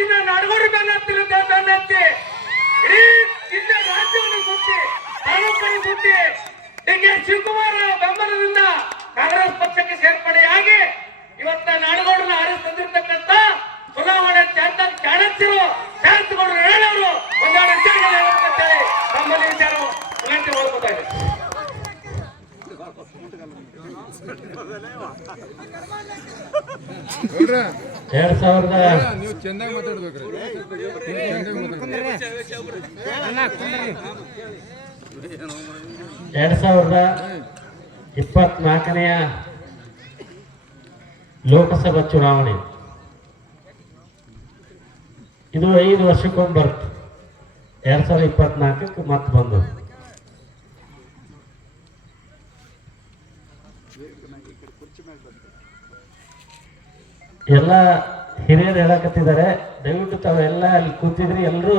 ದಿನ ನಾಡಗೌಡ ಬೆನ್ನತ್ತಿ ಇಡೀ ಜಿಲ್ಲೆ ರಾಜ್ಯವನ್ನು ಸುತ್ತಿ ತಾಲೂಕನ್ನು ಸುತ್ತಿ ಡಿ.ಕೆ. ಶಿವಕುಮಾರ್ ಬೆಂಬಲದಿಂದ ಕಾಂಗ್ರೆಸ್ ಪಕ್ಷಕ್ಕೆ ಸೇರ್ಪಡೆಯಾಗಿ ಇವತ್ತ ನಾಡಗೌಡನ ಆರಿಸಿ ತಂದಿರ್ತಕ್ಕಂಥ ಚುನಾವಣೆ ಚಾಣಕ್ಯರು ಶಾಂತಗೌಡರು ಹೇಳೋರು ಒಂದೆರಡು ವಿಚಾರಗಳು ಹೇಳಿ ನಮ್ಮಲ್ಲಿ ವಿಚಾರ ವಿನಂತಿ ಮಾಡ್ಕೊತಾ ಇದೆ. ನೀವು ಚೆನ್ನಾಗಿ ಮಾತಾಡ್ಬೇಕ್ರಿ. 2024ನೇ ಲೋಕಸಭಾ ಚುನಾವಣೆ ಇದು 5 ವರ್ಷಕ್ಕೊಮ್ಮೆ ಬರುತ್ತೆ. 2024ಕ್ಕೆ ಮತ್ತೆ ಬಂದು ಎಲ್ಲ ಹಿರಿಯರು ಹೇಳಕತ್ತಿದ್ದಾರೆ, ದಯವಿಟ್ಟು ತಾವೆಲ್ಲ ಅಲ್ಲಿ ಕೂತಿದ್ರಿ, ಎಲ್ಲರೂ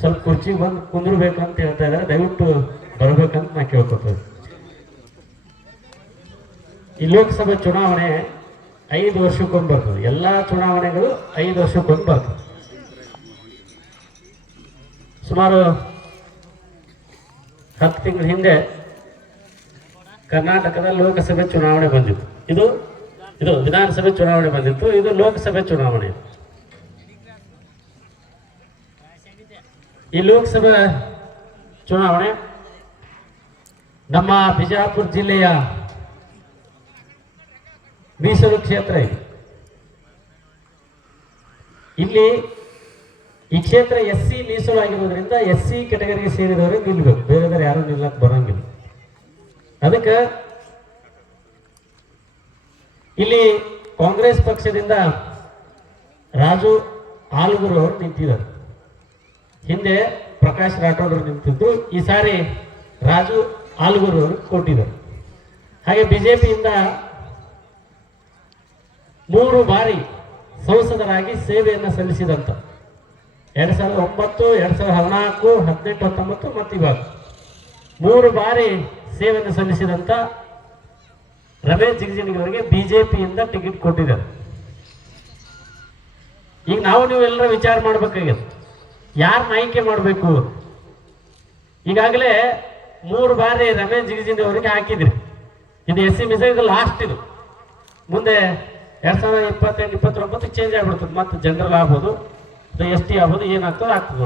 ಸ್ವಲ್ಪ ಕುರ್ಚಿಗೆ ಬಂದು ಕುಂದ್ರಬೇಕು ಅಂತ ಹೇಳ್ತಾ ಇದ್ದಾರೆ. ದಯವಿಟ್ಟು ಬರ್ಬೇಕಂತ ನಾ ಕೇಳ್ಕೊತೇವೆ. ಈ ಲೋಕಸಭೆ ಚುನಾವಣೆ 5 ವರ್ಷಕ್ಕೊಮ್ಮೆ ಬರ್ತದೆ. ಎಲ್ಲ ಚುನಾವಣೆಗಳು 5 ವರ್ಷಕ್ಕೊಮ್ಮೆ ಬರ್ತದೆ. ಸುಮಾರು 10 ತಿಂಗಳ ಹಿಂದೆ ಕರ್ನಾಟಕದ ಲೋಕಸಭೆ ಚುನಾವಣೆ ಬಂದಿತ್ತು. ಇದು ವಿಧಾನಸಭೆ ಚುನಾವಣೆ ಬಂದಿತ್ತು. ಇದು ಲೋಕಸಭೆ ಚುನಾವಣೆ. ಈ ಲೋಕಸಭೆ ಚುನಾವಣೆ ನಮ್ಮ ಬಿಜಾಪುರ ಜಿಲ್ಲೆಯ ಮೀಸಲು ಕ್ಷೇತ್ರ ಇದೆ. ಇಲ್ಲಿ ಈ ಕ್ಷೇತ್ರ SC ಮೀಸಲು ಆಗಿರೋದ್ರಿಂದ SC ಕೆಟಗರಿಗೆ ಸೇರಿದವರಿಗೆ ನಿಲ್ಬೇಕು, ಬೇರೆದವರು ಯಾರು ನಿಲ್ಲಕ್ಕೆ ಬರಂಗಿಲ್ಲ. ಅದಕ್ಕೆ ಇಲ್ಲಿ ಕಾಂಗ್ರೆಸ್ ಪಕ್ಷದಿಂದ ರಾಜು ಆಲೂರು ಅವರು ನಿಂತಿದ್ದಾರೆ. ಹಿಂದೆ ಪ್ರಕಾಶ್ ರಾಠೋಡ್ ಅವರು ನಿಂತಿದ್ರು. ಈ ಸಾರಿ ರಾಜು ಆಲೂರು ಅವರು ಕೊಟ್ಟಿದ್ದಾರೆ. ಹಾಗೆ ಬಿಜೆಪಿಯಿಂದ 3 ಬಾರಿ ಸಂಸದರಾಗಿ ಸೇವೆಯನ್ನು ಸಲ್ಲಿಸಿದಂತ 2009, 2014, 2018, 2019 ಮತ್ತು ಇವಾಗ 3 ಬಾರಿ ಸೇವೆಯನ್ನು ಸಲ್ಲಿಸಿದಂತ ರಮೇಶ್ ಜಿಗಜಿಣಗಿ ಅವರಿಗೆ ಬಿಜೆಪಿಯಿಂದ ಟಿಕೆಟ್ ಕೊಟ್ಟಿದ್ದಾರೆ. ಈಗ ನೀವು ಎಲ್ಲರೂ ವಿಚಾರ ಮಾಡ್ಬೇಕಾಗಿದೆ, ಯಾರನ್ನ ಆಯ್ಕೆ ಮಾಡಬೇಕು. ಈಗಾಗಲೇ 3 ಬಾರಿ ರಮೇಶ್ ಜಿಗಜಿಣಗಿ ಅವರಿಗೆ ಹಾಕಿದ್ರಿ. ಇದು SC ಮಿಸ, ಇದು ಲಾಸ್ಟ್. ಇದು ಮುಂದೆ 2028, 2029 ಚೇಂಜ್ ಆಗ್ಬಿಡ್ತದೆ. ಮತ್ತೆ ಜನರಲ್ ಆಗ್ಬೋದು, ST ಆಗ್ಬೋದು, ಏನಾಗ್ತದೆ ಆಗ್ತದೆ,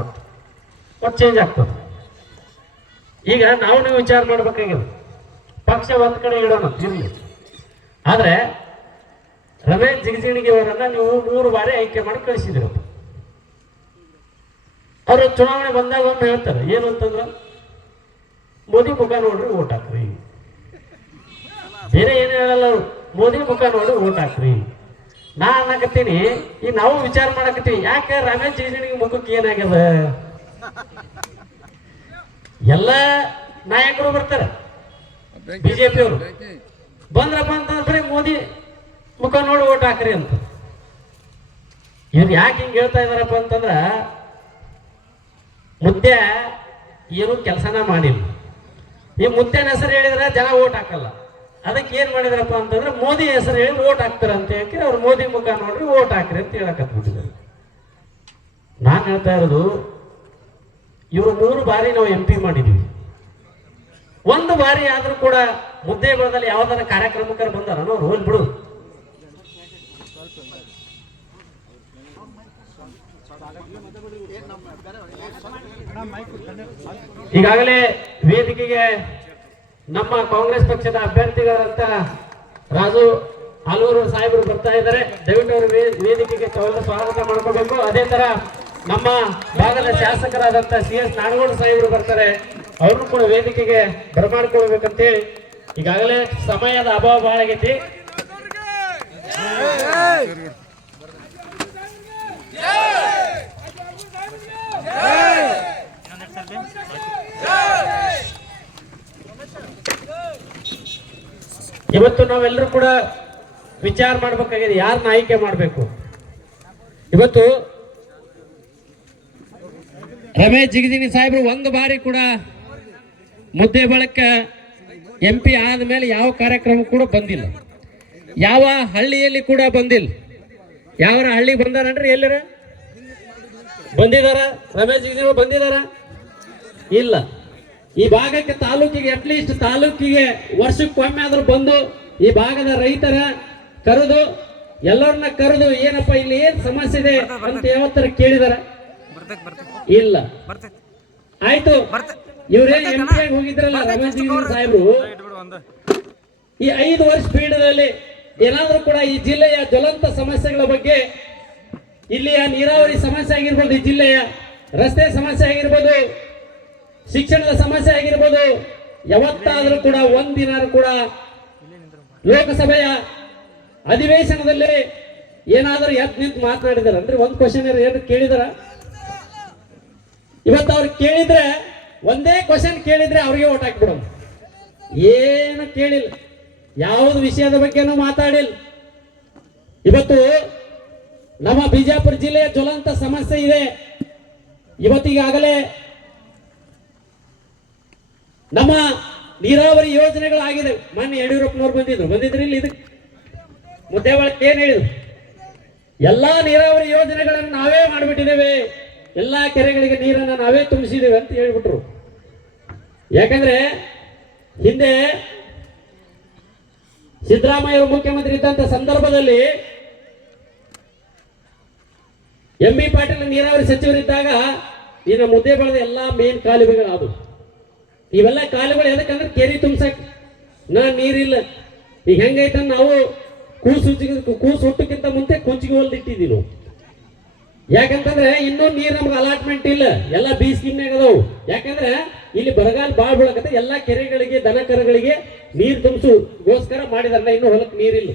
ಒಟ್ಟು ಚೇಂಜ್ ಆಗ್ತದೆ. ಈಗ ನೀವು ವಿಚಾರ ಮಾಡ್ಬೇಕಾಗಿದೆ, ಪಕ್ಷ ಒಂದ್ ಕಡೆ ಇಡೋಣ ಇರಲಿ, ಆದ್ರೆ ರಮೇಶ್ ಜಿಗಜಿಣಗಿ ಅವರನ್ನ ನೀವು 3 ಬಾರಿ ಆಯ್ಕೆ ಮಾಡಿ ಕಳಿಸಿದ್ರು. ಅವರು ಚುನಾವಣೆ ಬಂದಾಗ ಒಮ್ಮೆ ಹೇಳ್ತಾರೆ, ಏನು ಅಂತಂದ್ರ ಮೋದಿ ಮುಖ ನೋಡ್ರಿ ಓಟ್ ಹಾಕ್ರಿ, ಬೇರೆ ಏನು ಹೇಳಲ್ಲ. ಅವರು ಮೋದಿ ಮುಖ ನೋಡ್ರಿ ಓಟ್ ಹಾಕ್ರಿ. ನಾ ಅನ್ನಕತ್ತೀನಿ, ಈಗ ನಾವು ವಿಚಾರ ಮಾಡಕತ್ತೀವಿ, ಯಾಕೆ ರಮೇಶ್ ಜಿಗಜಿಣಗಿ ಮುಖಕ್ಕೆ ಏನಾಗ್ಯದ? ಎಲ್ಲ ನಾಯಕರು ಬರ್ತಾರೆ, ಬಿಜೆಪಿ ಅವರು ಬಂದ್ರಪ್ಪ ಅಂತಂದ್ರೆ ಬರೀ ಮೋದಿ ಮುಖ ನೋಡಿ ಓಟ್ ಹಾಕ್ರಿ ಅಂತ. ಇವ್ರು ಯಾಕೆ ಹಿಂಗೆ ಹೇಳ್ತಾ ಇದಾರಪ್ಪ ಅಂತಂದ್ರ, ಮುದ್ದೆ ಏನು ಕೆಲಸನ ಮಾಡಿಲ್ಲ. ಈ ಮುದ್ದೆನ ಹೆಸರು ಹೇಳಿದ್ರೆ ಜನ ಓಟ್ ಹಾಕಲ್ಲ. ಅದಕ್ಕೆ ಏನ್ ಮಾಡಿದ್ರಪ್ಪ ಅಂತಂದ್ರೆ ಮೋದಿ ಹೆಸರು ಹೇಳಿ ಓಟ್ ಹಾಕ್ತಾರ ಅಂತ ಹೇಳಿ ಅವ್ರು ಮೋದಿ ಮುಖ ನೋಡ್ರಿ ಓಟ್ ಹಾಕ್ರಿ ಅಂತ ಹೇಳಕತ್ಬಿಟ್ಟಿದ್ದಾರೆ. ನಾನು ಹೇಳ್ತಾ ಇರೋದು, ಇವರು 3 ಬಾರಿ ನಾವು MP ಮಾಡಿದ್ವಿ. 1 ಬಾರಿ ಆದ್ರೂ ಕೂಡ ಮುದ್ದೆ ಬೆಳೆದಲ್ಲಿ ಯಾವ್ದಾರ ಕಾರ್ಯಕ್ರಮಕ್ಕೆ ಬಂದಾರ ಅವ್ರು ಹೋಗಿ ಬಿಡು. ಈಗಾಗಲೇ ವೇದಿಕೆಗೆ ನಮ್ಮ ಕಾಂಗ್ರೆಸ್ ಪಕ್ಷದ ಅಭ್ಯರ್ಥಿಗಳಂತ ರಾಜು ಆಲೂರು ಸಾಹೇಬರು ಬರ್ತಾ ಇದ್ದಾರೆ. ದಯವಿಟ್ಟು ಅವರು ವೇದಿಕೆಗೆ ತಾವೆಲ್ಲ ಸ್ವಾಗತ ಮಾಡ್ಕೋಬೇಕು. ಅದೇ ತರ ನಮ್ಮ ಭಾಗದ ಶಾಸಕರಾದಂತ CS ನಾಡಗೌಡ ಸಾಹೇಬರು ಬರ್ತಾರೆ, ಅವ್ರನ್ನು ಕೂಡ ವೇದಿಕೆಗೆ ಬರಮಾಡ್ಕೊಳ್ಬೇಕಂತೇಳಿ. ಈಗಾಗಲೇ ಸಮಯದ ಅಭಾವ ಬಹಳ ಆಗೈತಿ. ಇವತ್ತು ನಾವೆಲ್ಲರೂ ಕೂಡ ವಿಚಾರ ಮಾಡಬೇಕಾಗಿದೆ, ಯಾರನ್ನ ಆಯ್ಕೆ ಮಾಡಬೇಕು. ಇವತ್ತು ರಮೇಶ್ ಜಿಗಜಿಣಗಿ ಸಾಹೇಬರು 1 ಬಾರಿ ಕೂಡ ಮುದ್ದೆ ಬಳಕೆ MP ಆದ ಮೇಲೆ ಯಾವ ಕಾರ್ಯಕ್ರಮ ಕೂಡ ಬಂದಿಲ್ಲ, ಯಾವ ಹಳ್ಳಿಯಲ್ಲಿ ಕೂಡ ಬಂದಿಲ್ಲ. ಯಾವ ಹಳ್ಳಿಗೆ ಬಂದಾರನ್ರಿ? ಎಲ್ಲರ ಬಂದಿದಾರ? ರಮೇಶ್ ಜಿಗಜಿಣಗಿ ಬಂದಿದಾರ? ಇಲ್ಲ. ಈ ಭಾಗಕ್ಕೆ ತಾಲೂಕಿಗೆ ಅಟ್ಲೀಸ್ಟ್ ತಾಲೂಕಿಗೆ ವರ್ಷಕ್ಕೊಮ್ಮೆ ಆದ್ರೂ ಬಂದು ಈ ಭಾಗದ ರೈತರ ಕರೆದು ಎಲ್ಲರನ್ನ ಕರೆದು ಏನಪ್ಪ ಇಲ್ಲಿ ಏನ್ ಸಮಸ್ಯೆ ಇದೆ ಅಂತ ಯಾವತ್ತರ ಕೇಳಿದಾರ? ಇಲ್ಲ. ಆಯ್ತು, ಇವ್ರೇ MP ಆಗಿ ಹೋಗಿದ್ರಲ್ಲ ರಮೇಶ್ ಜಿಗಜಿಣಗಿ ಸಾಹೇಬ್ರು, ಈ 5 ವರ್ಷ ಪೀರಿಯಡ್ನಲ್ಲಿ ಏನಾದ್ರೂ ಕೂಡ ಈ ಜಿಲ್ಲೆಯ ಜ್ವಲಂತ ಸಮಸ್ಯೆಗಳ ಬಗ್ಗೆ, ಇಲ್ಲಿಯ ನೀರಾವರಿ ಸಮಸ್ಯೆ ಆಗಿರ್ಬೋದು, ಈ ಜಿಲ್ಲೆಯ ರಸ್ತೆ ಸಮಸ್ಯೆ ಆಗಿರ್ಬೋದು, ಶಿಕ್ಷಣದ ಸಮಸ್ಯೆ ಆಗಿರ್ಬೋದು, ಯಾವತ್ತಾದ್ರೂ ಕೂಡ ಒಂದಿನ ಕೂಡ ಲೋಕಸಭೆಯ ಅಧಿವೇಶನದಲ್ಲಿ ಏನಾದ್ರೂ ಎದ್ದು ನಿಂತು ಮಾತನಾಡಿದಾರ ಅಂದ್ರೆ? ಒಂದು ಕ್ವಶನ್ ಏನು ಕೇಳಿದಾರ? ಇವತ್ತು ಅವ್ರು ಕೇಳಿದ್ರೆ, ಒಂದೇ ಕ್ವಶನ್ ಕೇಳಿದ್ರೆ ಅವ್ರಿಗೆ ಓಟ್ ಹಾಕ್ಬಿಡೋದು. ಏನು ಕೇಳಿಲ್ಲ, ಯಾವುದು ವಿಷಯದ ಬಗ್ಗೆನೂ ಮಾತಾಡಿಲ್ಲ. ಇವತ್ತು ನಮ್ಮ ಬಿಜಾಪುರ ಜಿಲ್ಲೆಯ ಜ್ವಲಂತ ಸಮಸ್ಯೆ ಇದೆ. ಇವತ್ತಿಗಾಗಲೇ ನಮ್ಮ ನೀರಾವರಿ ಯೋಜನೆಗಳಾಗಿದೆ. ಮೊನ್ನೆ ಯಡಿಯೂರಪ್ಪನವ್ರು ಬಂದಿದ್ರು ಇಲ್ಲಿ ಇದಕ್ಕೆ ಮುದ್ದೇವಾಳಕ್ಕೆ ಏನ್ ಹೇಳಿದ್ರು? ಎಲ್ಲಾ ನೀರಾವರಿ ಯೋಜನೆಗಳನ್ನು ನಾವೇ ಮಾಡಿಬಿಟ್ಟಿದ್ದೇವೆ, ಎಲ್ಲಾ ಕೆರೆಗಳಿಗೆ ನೀರನ್ನು ನಾವೇ ತುಂಬಿಸಿದ್ದೇವೆ ಅಂತ ಹೇಳ್ಬಿಟ್ರು. ಯಾಕಂದ್ರೆ ಹಿಂದೆ ಸಿದ್ದರಾಮಯ್ಯ ಮುಖ್ಯಮಂತ್ರಿ ಇದ್ದಂತ ಸಂದರ್ಭದಲ್ಲಿ MB ಪಾಟೀಲ್ ನೀರಾವರಿ ಸಚಿವರಿದ್ದಾಗ ಇನ್ನ ಮುದ್ದೇಬಾಳದ ಎಲ್ಲಾ ಮೇನ್ ಕಾಲುವೆಗಳಾದವು. ಇವೆಲ್ಲ ಕಾಲುವೆಗಳು ಎದಕ್ಕಂದ್ರೆ ಕೆರೆ ತುಂಬಸಕ್ ನೀರಿಲ್ಲ. ಈಗ ಹೆಂಗೈತ, ನಾವು ಕೂಸು ಹುಟ್ಟಕ್ಕಿಂತ ಮುಂಚೆ ಕುಂಚಿಗೆ ಹೊಲ್ದಿಟ್ಟಿದ್ದೀವಿ ನಾವು. ಯಾಕಂತಂದ್ರೆ ಇನ್ನೂ ನೀರು ನಮ್ಗೆ ಅಲಾಟ್ಮೆಂಟ್ ಇಲ್ಲ, ಎಲ್ಲ ಬಿ ಸ್ಕೀಮ್ನಾಗ ಅದಾವು. ಯಾಕಂದ್ರೆ ಇಲ್ಲಿ ಬರಗಾಲ ಬಾಳ್ ಬೀಳಕತ್ತೆ, ಎಲ್ಲಾ ಕೆರೆಗಳಿಗೆ ದನ ಕರುಗಳಿಗೆ ನೀರು ತುಂಬಿಸೋಸ್ಕರ ಮಾಡಿದಾರಲ್ಲ, ಇನ್ನೂ ಹೊಲಕ್ಕೆ ನೀರಿಲ್ಲ.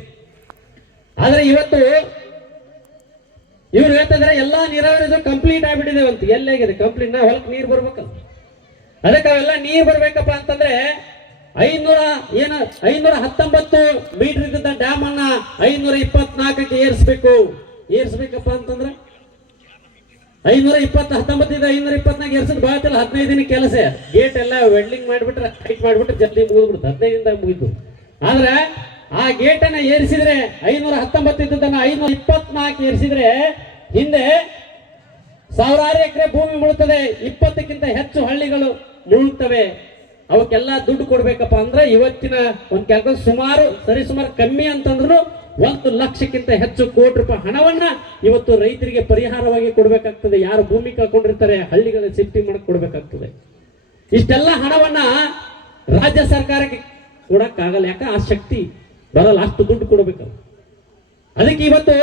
ಆದ್ರೆ ಇವತ್ತು ಇವ್ರು ಹೇಳ್ತಿದ್ರೆ ಎಲ್ಲಾ ನೀರಾವರಿ ಕಂಪ್ಲೀಟ್ ಆಗ್ಬಿಟ್ಟಿದೆ ಅಂತ. ಎಲ್ಲಾಗಿದೆ ಕಂಪ್ಲೀಟ್? ನಾ ಹೊಲಕ್ಕೆ ನೀರು ಬರ್ಬೇಕಲ್ಲ. ಅದಕ್ಕೆ ಅವೆಲ್ಲ ನೀರು ಬರ್ಬೇಕಪ್ಪ ಅಂತಂದ್ರೆ 519 ಮೀಟರ್ ಇದ್ದ ಡ್ಯಾಮ್ ಅನ್ನ 524ಕ್ಕೆ ಏರಿಸ್ಬೇಕಪ್ಪ ಅಂತಂದ್ರೆ 524 ಏರ್ಸದ್ ಬಾತಿಲ್ಲ. 15 ದಿನ ಕೆಲಸ, ಗೇಟ್ ಎಲ್ಲ ವೆಲ್ಡಿಂಗ್ ಮಾಡಿಬಿಟ್ರೆ ಟೈಟ್ ಮಾಡಿಬಿಟ್ರೆ ಜಲ್ದಿ ಮುಗಿದ್ಬಿಡುತ್ತೆ, 15 ದಿನದಾಗ ಮುಗಿದ್ದು. ಆದ್ರೆ ಆ ಗೇಟ್ ಅನ್ನ ಏರಿಸಿದ್ರೆ 519 ಇದ್ದದನ್ನ 524 ಏರಿಸಿದ್ರೆ ಹಿಂದೆ ಸಾವಿರಾರು ಎಕರೆ ಭೂಮಿ ಮುಳುತ್ತದೆ, 20ಕ್ಕಿಂತ ಹೆಚ್ಚು ಹಳ್ಳಿಗಳು ಮುಳುಗ್ತವೆ. ಅವಕ್ಕೆಲ್ಲ ದುಡ್ಡು ಕೊಡ್ಬೇಕಪ್ಪ ಅಂದ್ರೆ ಇವತ್ತಿನ ಒಂದ್ ಕೆಲಸ ಸುಮಾರು ಕಮ್ಮಿ ಅಂತಂದ್ರು 1 ಲಕ್ಷಕ್ಕಿಂತ ಹೆಚ್ಚು ಕೋಟಿ ರೂಪಾಯಿ ಹಣವನ್ನ ಇವತ್ತು ರೈತರಿಗೆ ಪರಿಹಾರವಾಗಿ ಕೊಡ್ಬೇಕಾಗ್ತದೆ. ಯಾರು ಭೂಮಿ ಕಳ್ಕೊಂಡಿರ್ತಾರೆ ಹಳ್ಳಿಗಳ ಶಿಫ್ಟಿಂಗ್ ಮಾಡಕ್ ಕೊಡ್ಬೇಕಾಗ್ತದೆ. ಇಷ್ಟೆಲ್ಲ ಹಣವನ್ನ ರಾಜ್ಯ ಸರ್ಕಾರಕ್ಕೆ ಕೊಡಕ್ಕಾಗಲ್ಲ, ಯಾಕ ಆ ಶಕ್ತಿ ಬರಲ್ಲ, ಅಷ್ಟು ದುಡ್ಡು ಕೊಡ್ಬೇಕಲ್ಲ. ಅದಕ್ಕೆ ಇವತ್ತು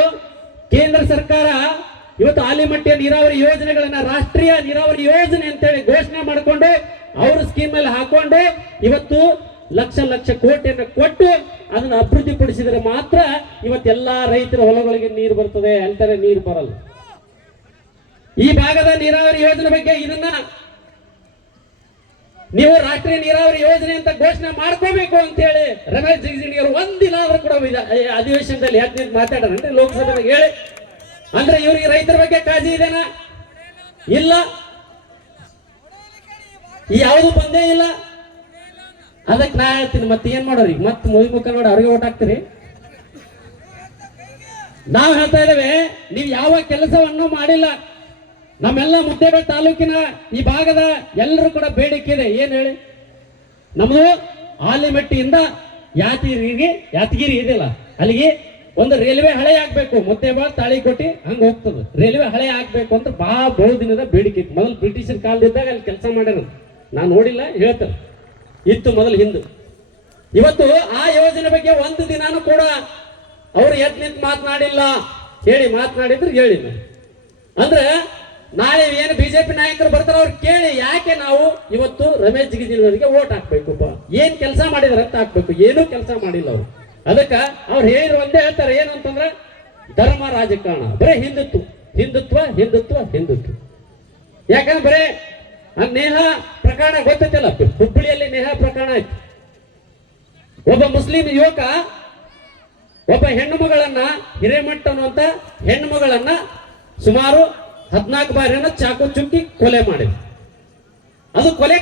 ಕೇಂದ್ರ ಸರ್ಕಾರ ಇವತ್ತು ಆಲಿಮಟ್ಟಿಯ ನೀರಾವರಿ ಯೋಜನೆಗಳನ್ನ ರಾಷ್ಟ್ರೀಯ ನೀರಾವರಿ ಯೋಜನೆ ಅಂತೇಳಿ ಘೋಷಣೆ ಮಾಡಿಕೊಂಡು ಅವ್ರ ಸ್ಕೀಮ್ ಅಲ್ಲಿ ಹಾಕೊಂಡು ಇವತ್ತು ಲಕ್ಷ ಕೋಟಿಯನ್ನು ಕೊಟ್ಟು ಅದನ್ನು ಅಭಿವೃದ್ಧಿಪಡಿಸಿದರೆ ಮಾತ್ರ ಇವತ್ತೆಲ್ಲಾ ರೈತರ ಹೊಲಗಳಿಗೆ ನೀರು ಬರ್ತದೆ, ಅಂತಾರೆ ನೀರು ಬರಲ್ಲ. ಈ ಭಾಗದ ನೀರಾವರಿ ಯೋಜನೆ ಬಗ್ಗೆ ಇದನ್ನ ನೀವು ರಾಷ್ಟ್ರೀಯ ನೀರಾವರಿ ಯೋಜನೆ ಅಂತ ಘೋಷಣೆ ಮಾಡ್ಕೋಬೇಕು ಅಂತ ಹೇಳಿ ರಮೇಶ್ ಜಿಗಜಿಣಗಿ ಅವರು ಒಂದಿನ ಆದ್ರೂ ಕೂಡ ಅಧಿವೇಶನದಲ್ಲಿ ಮಾತಾಡೋಣ ಲೋಕಸಭೆಗೆ ಹೇಳಿ. ಅಂದ್ರೆ ಇವ್ರಿಗೆ ರೈತರ ಬಗ್ಗೆ ಕಾಳಜಿ ಇದೆನಾ? ಇಲ್ಲ, ಯಾವುದು ಬಂದೇ ಇಲ್ಲ. ಅದಕ್ಕೆ ನಾ ಹೇಳ್ತೀನಿ, ಮತ್ತೆ ಏನ್ ಮಾಡೋರಿ? ಮತ್ತೆ ಮುಖ ನೋಡಿ ಅವ್ರಿಗೆ ಓಟ್ ಹಾಕ್ತೀರಿ? ನಾವು ಹೇಳ್ತಾ ಇದ್ದೇವೆ, ನೀವು ಯಾವ ಕೆಲಸವನ್ನು ಮಾಡಿಲ್ಲ. ನಮ್ಮೆಲ್ಲ ಮುದ್ದೇಬೇಳೆ ತಾಲೂಕಿನ ಈ ಭಾಗದ ಎಲ್ಲರೂ ಕೂಡ ಬೇಡಿಕೆ ಇದೆ. ಏನ್ ಹೇಳಿ? ನಮ್ದು ಆಲಿಮಟ್ಟಿಯಿಂದ ಯಾತಗಿರಿ ಇದೆಯಲ್ಲ, ಅಲ್ಲಿಗೆ ಒಂದು ರೈಲ್ವೆ ಹಳೆ ಆಗ್ಬೇಕು. ಮುದ್ದೇಬೇಳೆ ತಾಳಿಕೋಟಿ ಹಂಗ ಹೋಗ್ತದೆ, ರೈಲ್ವೆ ಹಳೆ ಆಗ್ಬೇಕು ಅಂತ ಬಹು ದಿನದ ಬೇಡಿಕೆ ಇತ್ತು. ಮೊದಲು ಬ್ರಿಟಿಷರ್ ಕಾಲದಿದ್ದಾಗ ಅಲ್ಲಿ ಕೆಲಸ ಮಾಡ್ಯಾರ, ನಾನು ನೋಡಿಲ್ಲ, ಹೇಳ್ತಾರೆ ಇತ್ತು ಮೊದಲು ಹಿಂದೆ. ಇವತ್ತು ಆ ಯೋಜನೆ ಬಗ್ಗೆ ಒಂದು ದಿನಾನು ಕೂಡ ಅವ್ರು ಎದ್ದು ನಿಂತು ಮಾತನಾಡಿಲ್ಲ. ಮಾತನಾಡಿದ್ರು ಹೇಳಿ. ಅಂದ್ರೆ ನಾಳೆ ಏನು ಬಿಜೆಪಿ ನಾಯಕರು ಬರ್ತಾರ ಅವ್ರು ಕೇಳಿ, ಯಾಕೆ ನಾವು ಇವತ್ತು ರಮೇಶ್ ಜಿಗಜಿಣಗಿ ಓಟ್ ಹಾಕ್ಬೇಕಪ್ಪ, ಏನ್ ಕೆಲಸ ಮಾಡಿದಾರೆ ಅಂತ ಹಾಕ್ಬೇಕು. ಏನೂ ಕೆಲಸ ಮಾಡಿಲ್ಲ ಅವ್ರು. ಅದಕ್ಕ ಅವ್ರು ಹೇಳಿದ್ರು ಒಂದೇ ಹೇಳ್ತಾರೆ, ಏನು ಅಂತಂದ್ರೆ ಧರ್ಮ ರಾಜಕಾರಣ, ಬರೇ ಹಿಂದುತ್ವ. ಯಾಕಂದ್ರೆ ಬರೇ ನೇಹಾ ಪ್ರಕರಣ ಗೊತ್ತೈತಲ್ಲ, ಹುಬ್ಬಳ್ಳಿಯಲ್ಲಿ ನೇಹಾ ಪ್ರಕರಣ ಆಯ್ತು. ಒಬ್ಬ ಮುಸ್ಲಿಂ ಯುವಕ ಒಬ್ಬ ಹೆಣ್ಣು ಮಗಳನ್ನ, ಹಿರೇಮಠ ಅನ್ನುವಂತ ಹೆಣ್ಣು ಮಗಳನ್ನ ಸುಮಾರು 14 ಬಾರಿಯನ್ನ ಚಾಕು ಚುಕ್ಕಿ ಕೊಲೆ ಮಾಡಿದ. ಅದು ಕೊಲೆ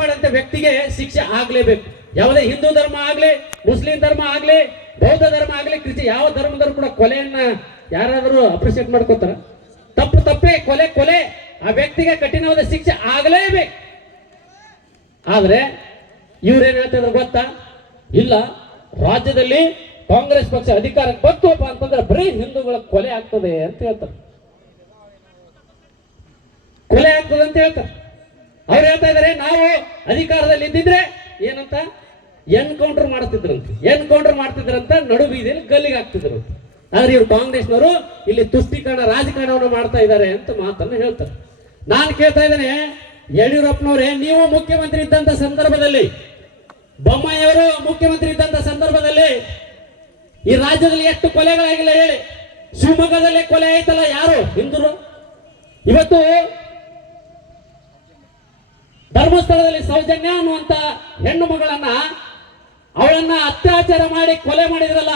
ಮಾಡಂತ ವ್ಯಕ್ತಿಗೆ ಶಿಕ್ಷೆ ಆಗ್ಲೇಬೇಕು. ಯಾವುದೇ ಹಿಂದೂ ಧರ್ಮ ಆಗ್ಲಿ, ಮುಸ್ಲಿಂ ಧರ್ಮ ಆಗ್ಲಿ, ಬೌದ್ಧ ಧರ್ಮ ಆಗ್ಲಿ, ಕ್ರಿಶ್ಚಿಯನ್ ಯಾವ ಧರ್ಮದವರು ಕೂಡ ಕೊಲೆಯನ್ನ ಯಾರಾದರೂ ಅಪ್ರಿಶಿಯೇಟ್ ಮಾಡ್ಕೋತಾರ? ತಪ್ಪೇ ಕೊಲೆ ಆ ವ್ಯಕ್ತಿಗೆ ಕಠಿಣವಾದ ಶಿಕ್ಷೆ ಆಗಲೇಬೇಕು. ಆದ್ರೆ ಇವ್ರೇನ್ ಹೇಳ್ತಿದ್ರು ಗೊತ್ತಾ? ಇಲ್ಲ, ರಾಜ್ಯದಲ್ಲಿ ಕಾಂಗ್ರೆಸ್ ಪಕ್ಷ ಅಧಿಕಾರಕ್ಕೆ ಬರ್ತಪ್ಪ ಅಂತಂದ್ರೆ ಬರೀ ಹಿಂದೂಗಳ ಕೊಲೆ ಆಗ್ತದೆ ಅಂತ ಹೇಳ್ತಾರೆ. ಕೊಲೆ ಆಗ್ತದೆ ಅಂತ ಹೇಳ್ತಾರೆ. ಅವ್ರು ಹೇಳ್ತಾ ಇದಾರೆ ನಾವು ಅಧಿಕಾರದಲ್ಲಿ ಇದ್ದಿದ್ರೆ ಏನಂತ ಎನ್ಕೌಂಟರ್ ಮಾಡ್ತಿದ್ರಂತ ನಡು ಬೀದಿಯಲ್ಲಿ ಗಲ್ಲಿಗೆ ಹಾಕ್ತಿದ್ರಂತ. ಆದ್ರೆ ಇವ್ರು ಕಾಂಗ್ರೆಸ್ನವರು ಇಲ್ಲಿ ತುಷ್ಟೀಕರಣ ರಾಜಕಾರಣವನ್ನು ಮಾಡ್ತಾ ಇದ್ದಾರೆ ಅಂತ ಮಾತನ್ನು ಹೇಳ್ತಾರೆ. ನಾನು ಕೇಳ್ತಾ ಇದ್ದೇನೆ, ಯಡಿಯೂರಪ್ಪನವರೇ, ನೀವು ಮುಖ್ಯಮಂತ್ರಿ ಇದ್ದಂತ ಸಂದರ್ಭದಲ್ಲಿ, ಬೊಮ್ಮಾಯಿಯವರು ಮುಖ್ಯಮಂತ್ರಿ ಇದ್ದಂತ ಸಂದರ್ಭದಲ್ಲಿ ಈ ರಾಜ್ಯದಲ್ಲಿ ಎಷ್ಟು ಕೊಲೆಗಳಾಗಿಲ್ಲ ಹೇಳಿ? ಶಿವಮೊಗ್ಗದಲ್ಲೇ ಕೊಲೆ ಆಯ್ತಲ್ಲ, ಯಾರು ಹಿಂದೂರು? ಇವತ್ತು ಧರ್ಮಸ್ಥಳದಲ್ಲಿ ಸೌಜನ್ಯ ಅನ್ನುವಂತ ಹೆಣ್ಣು ಮಗಳನ್ನ ಅವಳನ್ನ ಅತ್ಯಾಚಾರ ಮಾಡಿ ಕೊಲೆ ಮಾಡಿದ್ರಲ್ಲ,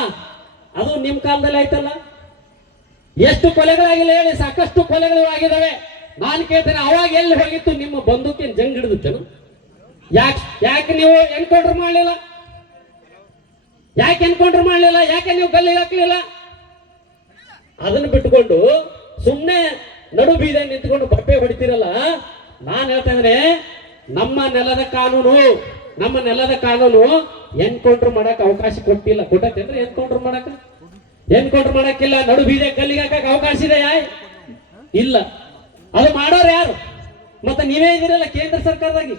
ಅದು ನಿಮ್ ಕಾಲದಲ್ಲಿ ಆಯ್ತಲ್ಲ. ಎಷ್ಟು ಕೊಲೆಗಳಾಗಿಲ್ಲ ಹೇಳಿ? ಸಾಕಷ್ಟು ಕೊಲೆಗಳು ಆಗಿದ್ದಾವೆ. ನಾನು ಕೇಳ್ತೇನೆ, ಅವಾಗ ಎಲ್ಲಿ ಹೋಗಿತ್ತು ನಿಮ್ಮ ಬಂದೂಕಿನ ಜಂಗ್ ಹಿಡಿದಿತ್ತೇನು? ಯಾಕೆ ನೀವು ಎನ್ಕೌಂಟರ್ ಮಾಡಲಿಲ್ಲ? ಯಾಕೆ ನೀವು ಗಲ್ಲಿಗೆ ಹಾಕ್ಲಿಲ್ಲ? ಅದನ್ನು ಬಿಟ್ಟುಕೊಂಡು ಸುಮ್ಮನೆ ನಡು ಬೀದಿ ನಿಂತ್ಕೊಂಡು ಬಟ್ಟೆ ಹೊಡಿತೀರಲ್ಲ. ನಾನು ಹೇಳ್ತಾ ಇದ್ದೇನೆ, ನಮ್ಮ ನೆಲದ ಕಾನೂನು ಎನ್ಕೌಂಟರ್ ಮಾಡಕ್ ಅವಕಾಶ ಕೊಟ್ಟಿಲ್ಲ. ಕೊಟ್ಟೈತೇನ್ರಿ ಎನ್ಕೌಂಟರ್ ಮಾಡಕ್ಕಿಲ್ಲ. ನಡು ಬೀದಿ ಗಲ್ಲಿಗೆ ಹಾಕಕ್ ಅವಕಾಶ ಇದೆಯಾ? ಇಲ್ಲ. ಅದು ಮಾಡೋರು ಯಾರು? ಮತ್ತೆ ನೀವೇ ಇದ್ದೀರಲ್ಲ ಕೇಂದ್ರ ಸರ್ಕಾರದಾಗ.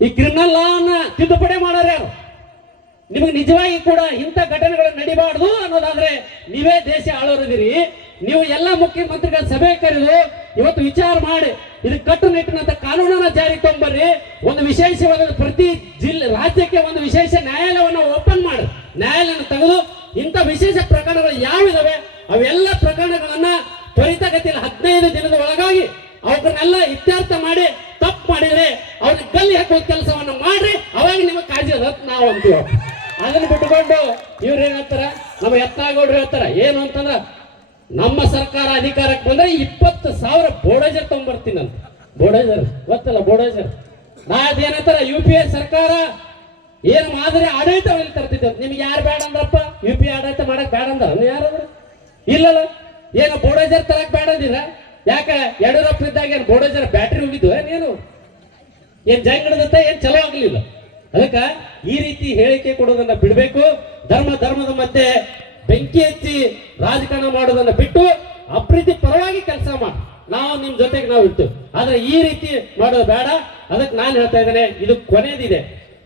ಈ ಕ್ರಿಮಿನಲ್ ಲಾ ಅನ್ನ ತಿದ್ದುಪಡಿ ಮಾಡೋರು ಯಾರು? ನಿಮಗೆ ನಿಜವಾಗಿ ಕೂಡ ಇಂಥ ಘಟನೆಗಳು ನಡಿಬಾರ್ದು ಅನ್ನೋದಾದ್ರೆ ನೀವೇ ದೇಶ ಆಳೋರಿದ್ದೀರಿ. ನೀವು ಎಲ್ಲ ಮುಖ್ಯಮಂತ್ರಿಗಳ ಸಭೆ ಕರೆದು ಇವತ್ತು ವಿಚಾರ ಮಾಡಿ ಇದು ಕಟ್ಟುನಿಟ್ಟಿನಂತ ಕಾನೂನನ್ನ ಜಾರಿ ತೊಂಬರ್ರಿ. ಒಂದು ವಿಶೇಷವಾದ ಪ್ರತಿ ರಾಜ್ಯಕ್ಕೆ ಒಂದು ವಿಶೇಷ ನ್ಯಾಯಾಲಯವನ್ನು ಓಪನ್ ಮಾಡಿ ನ್ಯಾಯಾಲಯನ ತೆಗೆದು ಇಂಥ ವಿಶೇಷ ಪ್ರಕರಣಗಳು ಯಾವಿದಾವೆ ಅವೆಲ್ಲ ಪ್ರಕರಣಗಳನ್ನ ತ್ವರಿತಗತಿಯಲ್ಲಿ 15 ದಿನದ ಒಳಗಾಗಿ ಅವ್ರನ್ನೆಲ್ಲ ಇತ್ಯರ್ಥ ಮಾಡಿ, ತಪ್ಪು ಮಾಡಿದ್ರೆ ಅವ್ರಿಗೆ ಗಲ್ಲಿ ಹಾಕುವ ಕೆಲಸವನ್ನ ಮಾಡ್ರಿ. ಅವಾಗ ನಿಮಗೆ ಕಾಳಜಿ ಅದ ನಾವು ಅಂತೀವಿ. ಅದನ್ನ ಬಿಟ್ಟುಕೊಂಡು ಇವ್ರು ಏನ್ ಹೇಳ್ತಾರ, ನಮ್ಮ ಯತ್ನಾಗೌಡ್ರು ಹೇಳ್ತಾರ ಏನು ಅಂತಂದ್ರ, ನಮ್ಮ ಸರ್ಕಾರ ಅಧಿಕಾರಕ್ಕೆ ಬಂದ್ರೆ 20,000 ಬೋಡೇಜರ್ ತಗೊಂಡ್ಬರ್ತೀನಿ ಅಂತ. ಬೋಡೇಜರ್ ಗೊತ್ತಲ್ಲ? ಬೋಡೇಜರ್ ನಾದೇನಂತಾರ, UPA ಸರ್ಕಾರ ಏನು ಮಾದರಿ ಆಡಳಿತವನ್ನು ತರ್ತಿದ್ದೆ. ನಿಮ್ಗೆ ಯಾರು ಬೇಡ ಅಂದ್ರಪ್ಪ? UPA ಆಡಳಿತ ಮಾಡಕ್ ಬೇಡ ಅಂದ್ರ ಯಾರಾದ್ರು? ಇಲ್ಲಲ್ಲ. ಏನು ಬೋಡೇಜರ್ ತರಕ್ ಬೇಡ ಅಂದಿದ್ರ? ಯಾಕೆ ಯಡಿಯೂರಪ್ಪ ಇದ್ದಾಗ ಏನು ಬೋಡೇಜರ್ ಬ್ಯಾಟ್ರಿ ಹೋಗಿದ್ವು ಏನೇನು? ಏನ್ ಜಂಗ್ ಹಿಡಿದತ್ತೆ? ಏನ್ ಚಲೋ ಆಗ್ಲಿಲ್ಲ. ಅದಕ್ಕ ಈ ರೀತಿ ಹೇಳಿಕೆ ಕೊಡೋದನ್ನ ಬಿಡ್ಬೇಕು. ಧರ್ಮದ ಮಧ್ಯೆ ಬೆಂಕಿ ಹಚ್ಚಿ ರಾಜಕಾರಣ ಮಾಡೋದನ್ನ ಬಿಟ್ಟು ಅಪ್ರೀತಿ ಪರವಾಗಿ ಕೆಲಸ ಮಾಡಿ ನಾವು ನಿಮ್ ಜೊತೆಗೆ ನಾವು ಇರ್ತೇವೆ. ಆದ್ರೆ ಈ ರೀತಿ ಮಾಡೋದು ಬೇಡ. ಅದಕ್ಕೆ ನಾನು ಹೇಳ್ತಾ ಇದ್ದೇನೆ, ಇದು ಕೊನೆಯದಿದೆ.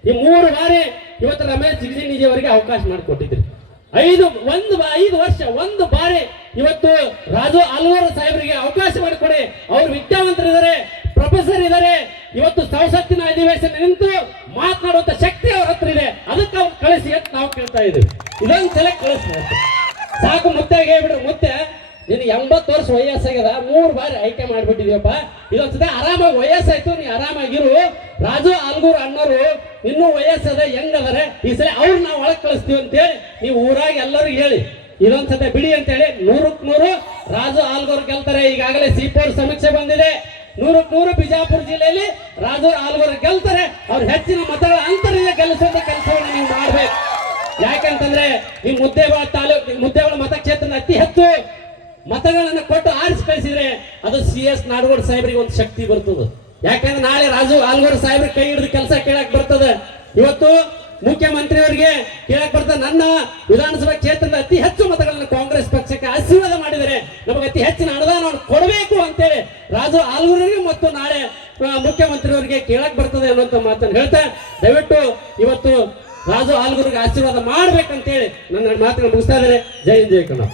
ಈ 3 ಬಾರಿ ಇವತ್ತು ರಮೇಶ್ ಜಿಗಜಿಣಗಿ ಅವರಿಗೆ ಅವಕಾಶ ಮಾಡಿಕೊಟ್ಟಿದ್ರಿ. 5 ವರ್ಷ ಒಂದು ಬಾರಿ ಇವತ್ತು ರಾಜು ಆಲ್ವಾರ್ ಸಾಹೇಬರಿಗೆ ಅವಕಾಶ ಮಾಡಿಕೊಡಿ. ಅವರು ವಿದ್ಯಾವಂತರಿದ್ದಾರೆ, ಪ್ರೊಫೆಸರ್ ಇದ್ದಾರೆ. ಇವತ್ತು ಸಂಸತ್ತಿನ ಅಧಿವೇಶನ ನಿಂತು ಮಾತನಾಡುವಂತ ಶಕ್ತಿ ಅವ್ರ ಹತ್ರ ಇದೆ. ಅದಕ್ಕೆ ಅವ್ರು ಕಳಿಸಿ ಅಂತ ನಾವು ಕೇಳ್ತಾ ಇದ್ದೀವಿ. ಇದೊಂದು ಸಲ ಕಳಿಸ್ಬೇಕು ಸಾಕು. ಮುತ್ತೆಗೆ ಹೇಳ್ಬಿಡ್ರಿ, ಮುತ್ತೆ ನಿನ್ 80 ವರ್ಷ ವಯಸ್ಸಾಗ್ಯದ, 3 ಬಾರಿ ಆಯ್ಕೆ ಮಾಡ್ಬಿಟ್ಟಿದ್ಯಪ್ಪ. ಇದೊಂದ್ಸದ ಆರಾಮಾಗಿ ವಯಸ್ಸಾಯ್ತು, ನೀ ಆರಾಮಾಗಿರು. ರಾಜು ಆಲ್ಗೂರ್ ಅಣ್ಣರು ಇನ್ನೂ ವಯಸ್ಸದ ಹೆಂಗದಾರೆ, ಈ ಸಲ ಅವ್ರು ನಾವು ಒಳಗ್ ಕಳಿಸ್ತೀವಿ ಅಂತೇಳಿ ನೀವು ಊರಾಗ ಎಲ್ಲರಿಗೂ ಹೇಳಿ ಇದೊಂದ್ಸತ ಬಿಡಿ ಅಂತೇಳಿ. 100ಕ್ಕೆ 100 ರಾಜು ಆಲ್ಗೂರ್ ಗೆಲ್ತಾರೆ. ಈಗಾಗಲೇ C4 ಸಮೀಕ್ಷೆ ಬಂದಿದೆ. 100ಕ್ಕೆ 100 ಬಿಜಾಪುರ ಜಿಲ್ಲೆಯಲ್ಲಿ ರಾಜು ಆಲ್ಗೂರ್ ಗೆಲ್ತಾರೆ. ಅವ್ರು ಹೆಚ್ಚಿನ ಮತಗಳ ಅಂತರದಿಂದ ಗೆಲ್ಲಿಸುವಂತ ಕೆಲಸವನ್ನು ನೀವು ಮಾಡ್ಬೇಕು. ಯಾಕಂತಂದ್ರೆ ಈ ಮುದ್ದೇವಾಳ ಮತಕ್ಷೇತ್ರದ ಅತಿ ಹೆಚ್ಚು ಮತಗಳನ್ನು ಕೊಟ್ಟು ಆರಿಸಿ ಕಳಿಸಿದ್ರೆ ಅದು CS ನಾಡಗೌಡ ಸಾಹೇಬರಿಗೆ ಒಂದು ಶಕ್ತಿ ಬರ್ತದೆ. ಯಾಕಂದ್ರೆ ನಾಳೆ ರಾಜು ಆಲ್ಗೂರ್ ಸಾಹೇಬ್ರ ಕೈ ಹಿಡಿದು ಕೆಲಸ ಕೇಳಕ್ ಬರ್ತದೆ. ಇವತ್ತು ಮುಖ್ಯಮಂತ್ರಿಯವರಿಗೆ ಕೇಳಕ್ ಬರ್ತದೆ, ನನ್ನ ವಿಧಾನಸಭಾ ಕ್ಷೇತ್ರದ ಅತಿ ಹೆಚ್ಚು ಮತಗಳನ್ನು ಕಾಂಗ್ರೆಸ್ ಪಕ್ಷಕ್ಕೆ ಆಶೀರ್ವಾದ ಮಾಡಿದರೆ ನಮಗೆ ಅತಿ ಹೆಚ್ಚಿನ ಅನುದಾನವನ್ನು ಕೊಡಬೇಕು ಅಂತೇಳಿ ರಾಜು ಆಲ್ಗೂರಿಗೆ ಮತ್ತು ನಾಳೆ ಮುಖ್ಯಮಂತ್ರಿಯವರಿಗೆ ಕೇಳಕ್ ಬರ್ತದೆ ಅನ್ನುವಂತ ಮಾತನ್ನು ಹೇಳ್ತಾ, ದಯವಿಟ್ಟು ಇವತ್ತು ರಾಜು ಆಲ್ಗೂರಿಗೆ ಆಶೀರ್ವಾದ ಮಾಡ್ಬೇಕಂತೇಳಿ ನನ್ನ ಮಾತನ್ನು ಮುಗಿಸ್ತಾ ಇದ್ದಾರೆ. ಜೈ ಹಿಂದ್, ಜೈ ಕನ್ನಡ.